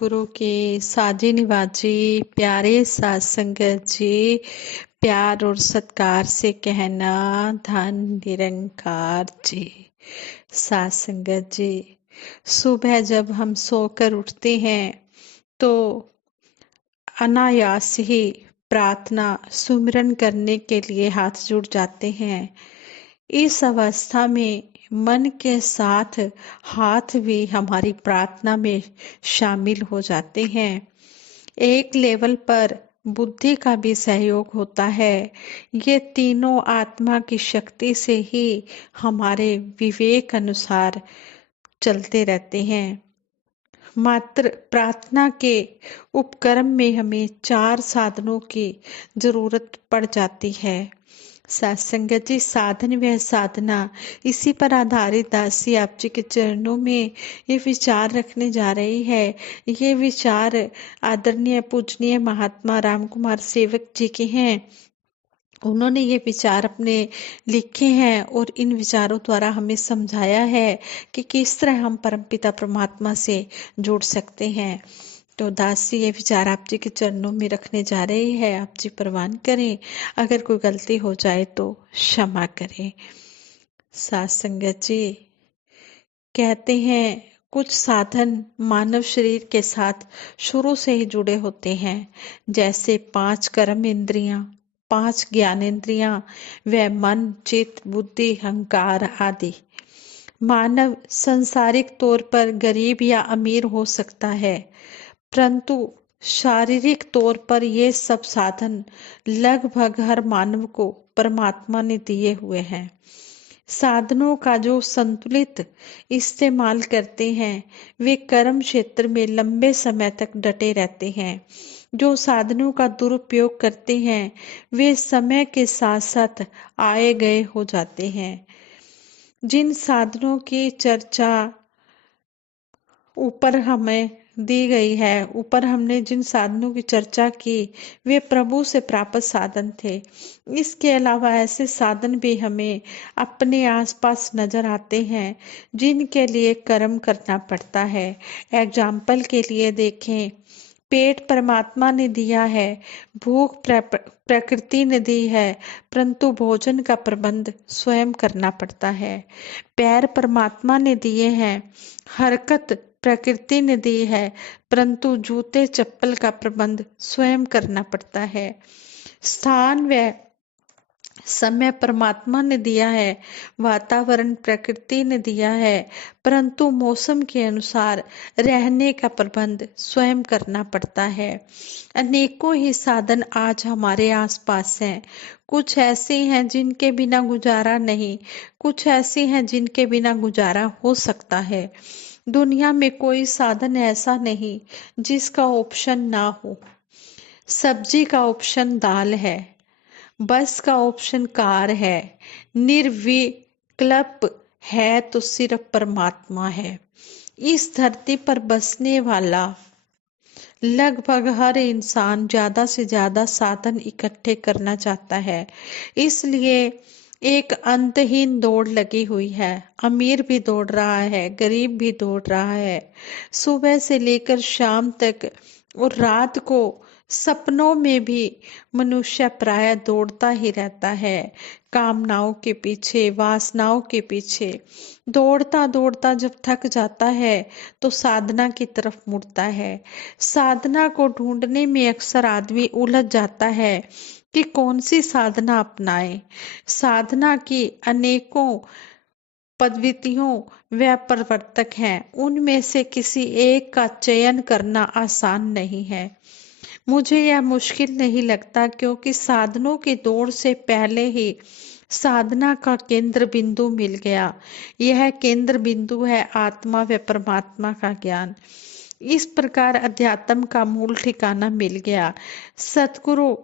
सतगुरु के साजे निवाजी प्यारे साध संगत जी, प्यार और सत्कार से कहना धन निरंकार जी। साध संगत जी, सुबह जब हम सोकर उठते हैं तो अनायास ही प्रार्थना सुमिरन करने के लिए हाथ जुड़ जाते हैं। इस अवस्था में मन के साथ हाथ भी हमारी प्रार्थना में शामिल हो जाते हैं। एक लेवल पर बुद्धि का भी सहयोग होता है। ये तीनों आत्मा की शक्ति से ही हमारे विवेक अनुसार चलते रहते हैं। मात्र प्रार्थना के उपक्रम में हमें 4 साधनों की जरूरत पड़ जाती है। सत्संगत जी, साधन व साधना, इसी पर आधारित दासी आप जी के चरणों में ये विचार रखने जा रही है। ये विचार आदरणीय पूजनीय महात्मा राम कुमार सेवक जी के हैं। उन्होंने ये विचार अपने लिखे हैं और इन विचारों द्वारा हमें समझाया है कि किस तरह हम परमपिता परमात्मा से जुड़ सकते हैं। तो दासी ये विचार आप जी के चरणों में रखने जा रही है। आप जी प्रवान करें, अगर कोई गलती हो जाए तो क्षमा करें। साध संगत जी, कहते हैं कुछ साधन मानव शरीर के साथ शुरू से ही जुड़े होते हैं, जैसे 5 कर्म इंद्रियां, 5 ज्ञानेंद्रियां व मन, चित्त, बुद्धि, अहंकार आदि। मानव सांसारिक तौर पर गरीब या अमीर हो सकता है, परंतु शारीरिक तौर पर ये सब साधन लगभग हर मानव को परमात्मा ने दिए हुए हैं। साधनों का जो संतुलित इस्तेमाल करते हैं वे कर्म क्षेत्र में लंबे समय तक डटे रहते हैं। जो साधनों का दुरुपयोग करते हैं वे समय के साथ साथ आए गए हो जाते हैं। जिन साधनों की चर्चा ऊपर हमें दी गई है, ऊपर हमने जिन साधनों की चर्चा की वे प्रभु से प्राप्त साधन थे। इसके अलावा ऐसे साधन भी हमें अपने आसपास नजर आते हैं जिनके लिए कर्म करना पड़ता है। एग्जाम्पल के लिए देखें, पेट परमात्मा ने दिया है, भूख प्रकृति ने दी है, परंतु भोजन का प्रबंध स्वयं करना पड़ता है। पैर परमात्मा ने दिए हैं, हरकत प्रकृति ने दी है, परंतु जूते चप्पल का प्रबंध स्वयं करना पड़ता है। स्थान व समय परमात्मा ने दिया है, वातावरण प्रकृति ने दिया है, परंतु मौसम के अनुसार रहने का प्रबंध स्वयं करना पड़ता है। अनेकों ही साधन आज हमारे आसपास हैं। कुछ ऐसे हैं जिनके बिना गुजारा नहीं, कुछ ऐसे हैं जिनके बिना गुजारा हो सकता है। दुनिया में कोई साधन ऐसा नहीं जिसका ऑप्शन ना हो। सब्जी का ऑप्शन दाल है, बस का ऑप्शन कार है, निर्विकल्प है तो सिर्फ परमात्मा है। इस धरती पर बसने वाला लगभग हर इंसान ज्यादा से ज्यादा साधन इकट्ठे करना चाहता है, इसलिए एक अंतहीन दौड़ लगी हुई है। अमीर भी दौड़ रहा है, गरीब भी दौड़ रहा है, सुबह से लेकर शाम तक, और रात को सपनों में भी मनुष्य प्राय दौड़ता ही रहता है। कामनाओं के पीछे, वासनाओं के पीछे दौड़ता दौड़ता जब थक जाता है तो साधना की तरफ मुड़ता है। साधना को ढूंढने में अक्सर आदमी उलझ जाता है कि कौन सी साधना अपनाए। साधना की अनेकों पद्धतियों व प्रवर्तक हैं, उनमें से किसी एक का चयन करना आसान नहीं है। मुझे यह मुश्किल नहीं लगता, क्योंकि साधनों की दौड़ से पहले ही साधना का केंद्र बिंदु मिल गया। यह केंद्र बिंदु है आत्मा व परमात्मा का ज्ञान। इस प्रकार अध्यात्म का मूल ठिकाना मिल गया। सतगुरु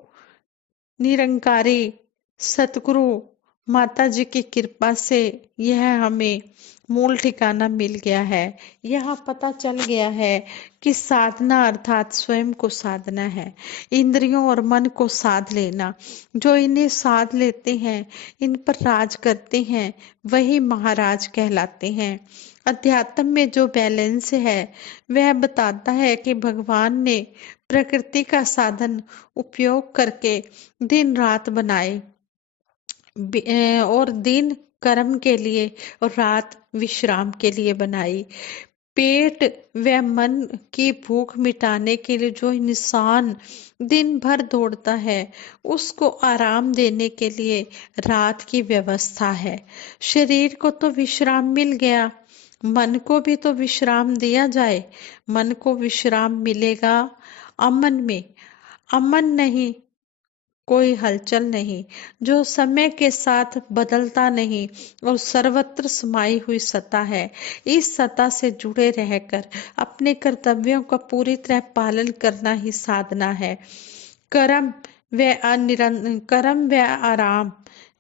निरंकारी, सतगुरु माता जी की कृपा से यह हमें मूल ठिकाना मिल गया है। यहाँ पता चल गया है कि साधना अर्थात स्वयं को साधना है, इंद्रियों और मन को साध लेना। जो इन्हें साध लेते हैं, इन पर राज करते हैं, वही महाराज कहलाते हैं। अध्यात्म में जो बैलेंस है, वह बताता है कि भगवान ने प्रकृति का साधन उपयोग करके दिन रात बनाए, और दिन कर्म के लिए और रात विश्राम के लिए बनाई। पेट व मन की भूख मिटाने के लिए जो इंसान दिन भर दौड़ता है, उसको आराम देने के लिए रात की व्यवस्था है। शरीर को तो विश्राम मिल गया, मन को भी तो विश्राम दिया जाए। मन को विश्राम मिलेगा अमन में, अमन नहीं, कोई हलचल नहीं, जो समय के साथ बदलता नहीं और सर्वत्र समाई हुई सत्ता है। इस सत्ता से जुड़े रहकर अपने कर्तव्यों का पूरी तरह पालन करना ही साधना है। कर्म कर्म व आराम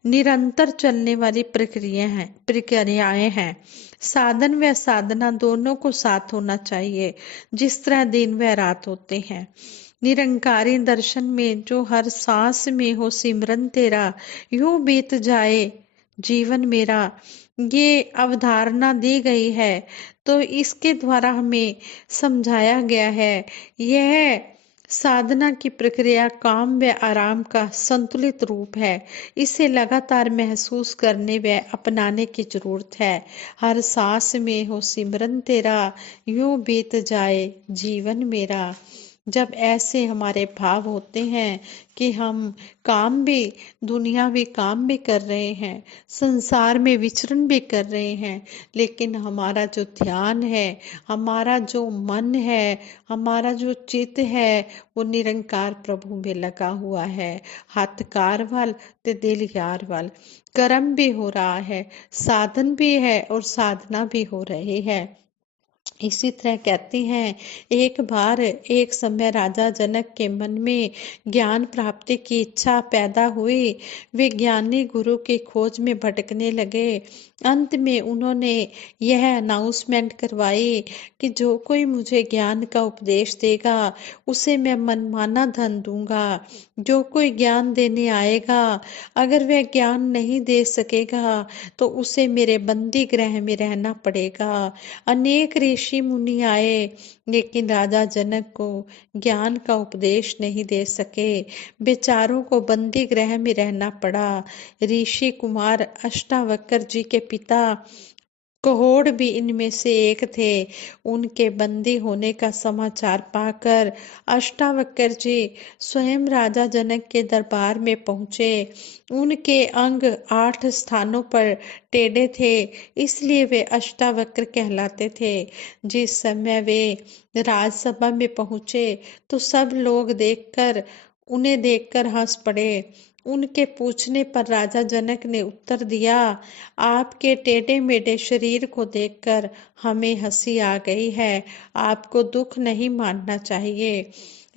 निरंतर चलने वाली प्रक्रियाएं हैं। साधन व साधना दोनों को साथ होना चाहिए, जिस तरह दिन व रात होते हैं। निरंकारी दर्शन में जो हर सांस में हो सिमरन तेरा, यूं बीत जाए जीवन मेरा, ये अवधारणा दी गई है। तो इसके द्वारा हमें समझाया गया है, यह साधना की प्रक्रिया काम व आराम का संतुलित रूप है। इसे लगातार महसूस करने व अपनाने की जरूरत है। हर सांस में हो सिमरन तेरा, यूं बीत जाए जीवन मेरा। जब ऐसे हमारे भाव होते हैं कि हम काम भी, दुनियावी काम भी कर रहे हैं, संसार में विचरण भी कर रहे हैं, लेकिन हमारा जो ध्यान है, हमारा जो मन है, हमारा जो चित्त है, वो निरंकार प्रभु में लगा हुआ है। हथ कार वाल ते दिल यार वाल। कर्म भी हो रहा है, साधन भी है और साधना भी हो रही है। इसी तरह कहती हैं, एक बार एक समय राजा जनक के मन में ज्ञान प्राप्ति की इच्छा पैदा हुई। वे ज्ञानी गुरु की खोज में भटकने लगे। अंत में उन्होंने यह अनाउंसमेंट करवाई कि जो कोई मुझे ज्ञान का उपदेश देगा, उसे मैं मनमाना धन दूंगा। जो कोई ज्ञान देने आएगा, अगर वह ज्ञान नहीं दे सकेगा, तो उसे मेरे बंदी गृह में रहना पड़ेगा। अनेक ऋषि मुनि आए, लेकिन राजा जनक को ज्ञान का उपदेश नहीं दे सके। बेचारों को बंदी गृह में रहना पड़ा। ऋषि कुमार अष्टावक्र जी के पिता कहोड़ भी इनमें से एक थे। उनके बंदी होने का समाचार पाकर अष्टावक्र जी स्वयं राजा जनक के दरबार में पहुंचे। उनके अंग 8 स्थानों पर टेढ़े थे, इसलिए वे अष्टावक्र कहलाते थे। जिस समय वे राजसभा में पहुंचे, तो सब लोग उन्हें देखकर हंस पड़े। उनके पूछने पर राजा जनक ने उत्तर दिया, आपके टेढ़े मेढ़े शरीर को देखकर हमें हंसी आ गई है, आपको दुख नहीं मानना चाहिए।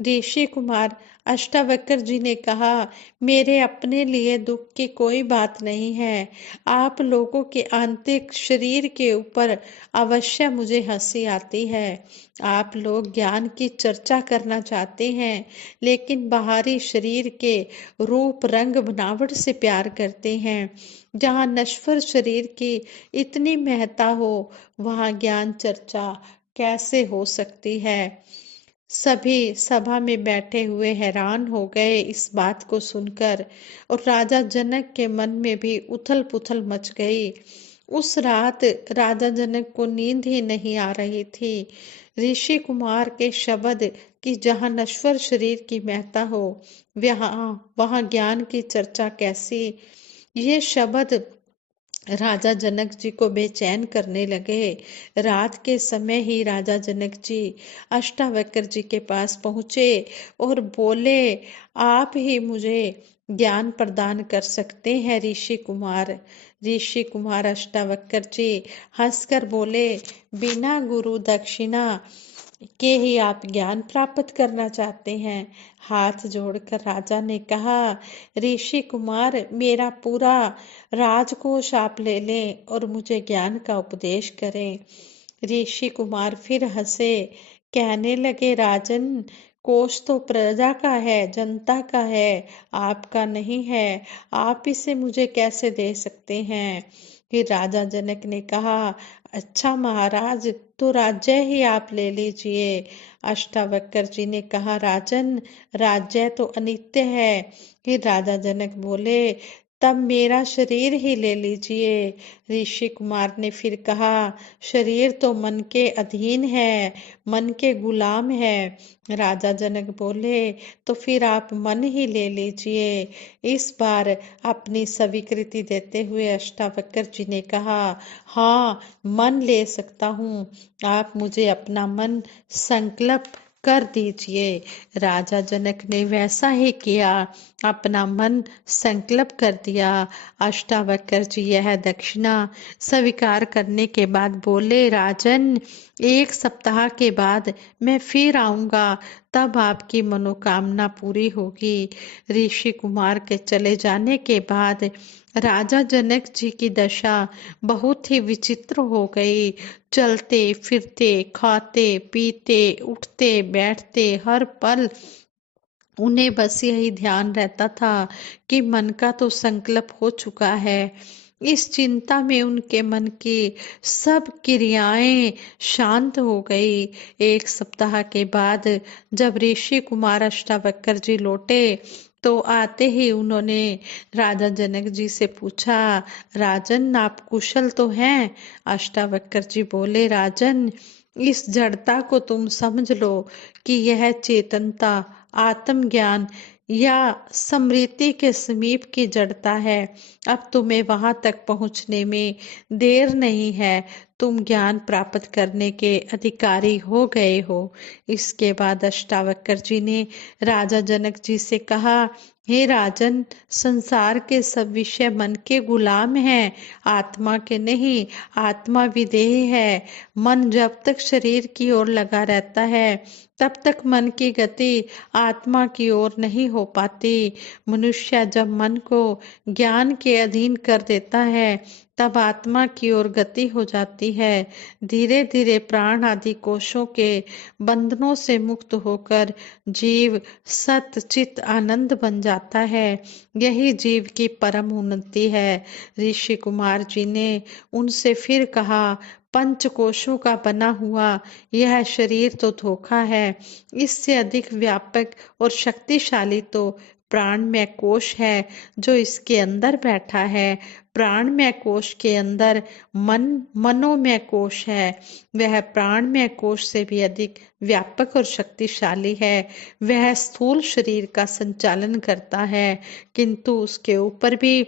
ऋषि कुमार अष्टावक्र जी ने कहा, मेरे अपने लिए दुख की कोई बात नहीं है। आप लोगों के आंतरिक शरीर के ऊपर अवश्य मुझे हंसी आती है। आप लोग ज्ञान की चर्चा करना चाहते हैं, लेकिन बाहरी शरीर के रूप रंग बनावट से प्यार करते हैं। जहाँ नश्वर शरीर की इतनी महत्ता हो, वहाँ ज्ञान चर्चा कैसे हो सकती है। सभी सभा में बैठे हुए हैरान हो गए इस बात को सुनकर, और राजा जनक के मन में भी उथल पुथल मच गई। उस रात राजा जनक को नींद ही नहीं आ रही थी। ऋषि कुमार के शब्द कि जहाँ नश्वर शरीर की महत्ता हो, वहाँ ज्ञान की चर्चा कैसी, ये शब्द राजा जनक जी को बेचैन करने लगे। रात के समय ही राजा जनक जी अष्टावक्र जी के पास पहुंचे और बोले, आप ही मुझे ज्ञान प्रदान कर सकते हैं ऋषि कुमार। ऋषि कुमार अष्टावक्र जी हंसकर बोले, बिना गुरु दक्षिणा के ही आप ज्ञान प्राप्त करना चाहते हैं? हाथ जोड़कर राजा ने कहा, ऋषि कुमार, मेरा पूरा राजकोष आप ले लें और मुझे ज्ञान का उपदेश करें। ऋषि कुमार फिर हंसे, कहने लगे, राजन, कोष तो प्रजा का है, जनता का है, आपका नहीं है। आप इसे मुझे कैसे दे सकते हैं? फिर राजा जनक ने कहा, अच्छा महाराज, तो राज्य ही आप ले लीजिए। अष्टावक्र जी ने कहा, राजन, राज्य तो अनित्य है। फिर राजा जनक बोले, तब मेरा शरीर ही ले लीजिए। ऋषि कुमार ने फिर कहा, शरीर तो मन के अधीन है, मन के गुलाम है। राजा जनक बोले, तो फिर आप मन ही ले लीजिए। इस बार अपनी स्वीकृति देते हुए अष्टावक्र जी ने कहा, हाँ, मन ले सकता हूँ। आप मुझे अपना मन संकल्प कर दीजिए। राजा जनक ने वैसा ही किया, अपना मन संकल्प कर दिया। अष्टावक्र जी यह दक्षिणा स्वीकार करने के बाद बोले, राजन, 1 सप्ताह के बाद मैं फिर आऊंगा, तब आपकी मनोकामना पूरी होगी। ऋषि कुमार के चले जाने के बाद राजा जनक जी की दशा बहुत ही विचित्र हो गई। चलते फिरते, खाते पीते, उठते बैठते, हर पल उन्हें बस यही ध्यान रहता था कि मन का तो संकल्प हो चुका है। इस चिंता में उनके मन की सब क्रियाएं शांत हो गई। 1 सप्ताह के बाद जब ऋषि कुमार अष्टावक्र जी लौटे, तो आते ही उन्होंने राजा जनक जी से पूछा, राजन, आप कुशल तो हैं? अष्टावक्र जी बोले, राजन, इस जड़ता को तुम समझ लो कि यह चेतनता, आत्मज्ञान या स्मृति के समीप की जड़ता है। अब तुम्हें वहां तक पहुंचने में देर नहीं है, तुम ज्ञान प्राप्त करने के अधिकारी हो गए हो। इसके बाद अष्टावक्र जी ने राजा जनक जी से कहा, हे राजन, संसार के सब विषय मन के गुलाम हैं, आत्मा के नहीं। आत्मा विदेह है। मन जब तक शरीर की ओर लगा रहता है, तब तक मन की गति आत्मा की ओर नहीं हो पाती। मनुष्य जब मन को ज्ञान के अधीन कर देता है, तब आत्मा की ओर गति हो जाती है। धीरे धीरे प्राण आदि कोशों के बंधनों से मुक्त होकर जीव सत चित आनंद बन जाता है। यही जीव की परम उन्नति है। ऋषि कुमार जी ने उनसे फिर कहा, पंच कोशों का बना हुआ यह शरीर तो धोखा है। इससे अधिक व्यापक और शक्तिशाली तो प्राणमय कोश है जो इसके अंदर बैठा है। प्राणमय कोश के अंदर मनोमय कोश है। वह प्राणमय कोश से भी अधिक व्यापक और शक्तिशाली है। वह स्थूल शरीर का संचालन करता है, किंतु उसके ऊपर भी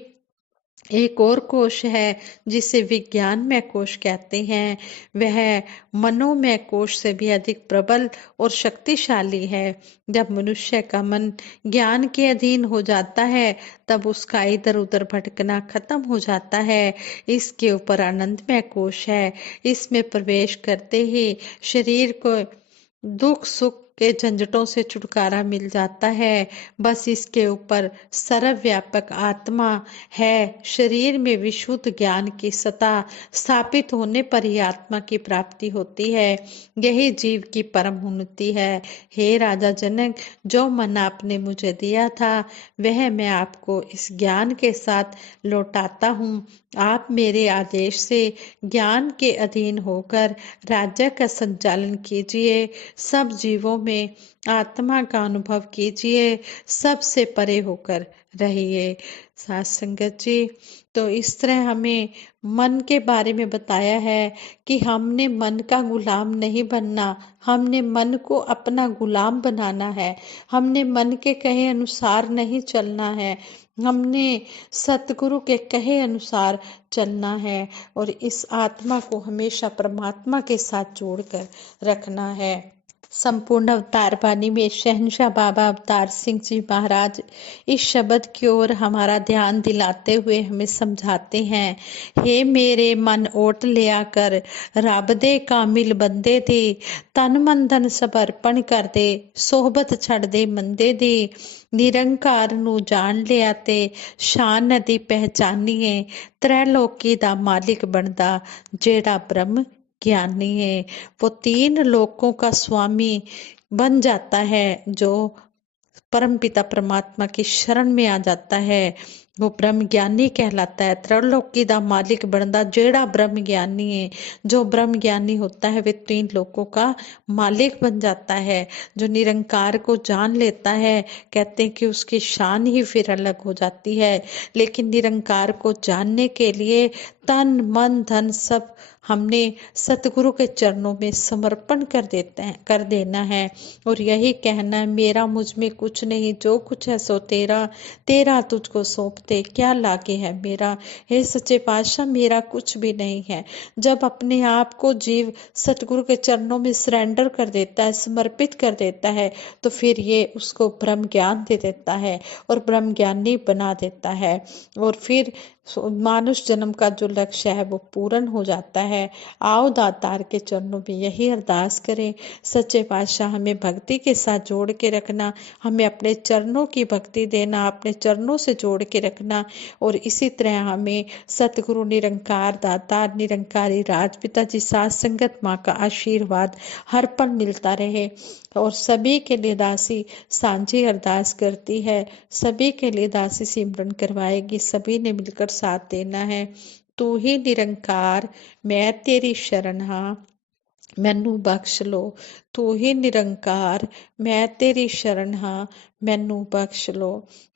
एक और कोश है जिसे विज्ञानमय कोश कहते हैं। वह मनोमय कोश से भी अधिक प्रबल और शक्तिशाली है। जब मनुष्य का मन ज्ञान के अधीन हो जाता है, तब उसका इधर उधर भटकना खत्म हो जाता है। इसके ऊपर आनंदमय कोश है। इसमें प्रवेश करते ही शरीर को दुख सुख के झंझटों से छुटकारा मिल जाता है। बस इसके ऊपर सर्वव्यापक आत्मा है। शरीर में विशुद्ध ज्ञान की सत्ता स्थापित होने पर ही आत्मा की प्राप्ति होती है। यही जीव की परम उन्नति है। हे राजा जनक, जो मन आपने मुझे दिया था, वह मैं आपको इस ज्ञान के साथ लौटाता हूँ। आप मेरे आदेश से ज्ञान के अधीन होकर राज्य का संचालन कीजिए। सब जीवों में आत्मा का अनुभव कीजिए। सबसे परे होकर रहिए। साथ संगत जी, तो इस तरह हमें मन के बारे में बताया है कि हमने मन का गुलाम नहीं बनना, हमने मन को अपना गुलाम बनाना है। हमने मन के कहे अनुसार नहीं चलना है, हमने सतगुरु के कहे अनुसार चलना है और इस आत्मा को हमेशा परमात्मा के साथ जोड़कर रखना है। संपूर्ण अवतार वाणी में शहंशाह बाबा अवतार सिंह जी महाराज इस शब्द की ओर हमारा ध्यान दिलाते हुए हमें समझाते हैं। हे मेरे मन ओट लिया कर, रब दे कामिल बंदे दे, तन मन धन सब अर्पण कर दे, सोहबत छड़ दे मंदे दी, निरंकार नू जान लिया ते शान नदी पहचानीए, त्रैलोकी दा मालिक बनदा जेड़ा ब्रह्म ज्ञानी है। वो तीन लोकों का स्वामी बन जाता है। जो परमपिता परमात्मा की शरण में आ जाता है वो ब्रह्म ज्ञानी कहलाता है। त्रैलोकी दा मालिक बनदा जेड़ा ब्रह्म ज्ञानी है। जो ब्रह्म ज्ञानी होता है वे तीन लोकों का मालिक बन जाता है। जो निरंकार को जान लेता है, कहते हैं कि उसकी शान ही फिर अलग हो जाती है। लेकिन निरंकार को जानने के लिए तन मन धन सब हमने सतगुरु के चरणों में समर्पण कर देना है और यही कहना है, मेरा मुझ में कुछ नहीं, जो कुछ है सो तेरा, तेरा तुझको सौंपते क्या लागे है मेरा। हे सच्चे पातशाह, मेरा कुछ भी नहीं है। जब अपने आप को जीव सतगुरु के चरणों में सरेंडर कर देता है, समर्पित कर देता है, तो फिर ये उसको ब्रह्म ज्ञान दे देता है और ब्रह्म ज्ञानी बना देता है। और फिर मानुष जन्म का जो लक्ष्य है वो पूर्ण हो जाता है। आओ दातार के चरणों में यही अरदास करें, सच्चे पातशाह हमें भक्ति के साथ जोड़ के रखना, हमें अपने चरणों की भक्ति देना, अपने चरणों से जोड़ के रखना। और इसी तरह हमें सतगुरु निरंकार दातार निरंकारी राजपिता जी साथ संगत माँ का आशीर्वाद हर पल मिलता रहे। और सभी के लिए दासी सांझी अरदास करती है, सभी के लिए दासी सिमरन करवाएगी, सभी ने मिलकर साथ देना है। तू ही निरंकार मैं तेरी शरण हाँ, मैनू बख्श लो। तू ही निरंकार मैं तेरी शरण हाँ, मैनू बख्श लो।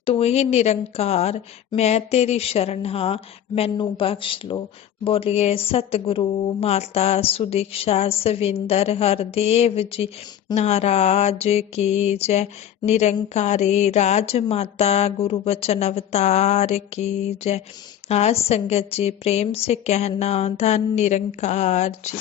तू ही निरंकार मैं तेरी शरण हाँ, मैनू बख्श लो। बोलिए सतगुरु माता सुदीक्षा सविंदर हरदेव जी महाराज की जय। निरंकारी राज माता गुरु वचन अवतार की जय। आज संगत जी प्रेम से कहना धन निरंकार जी।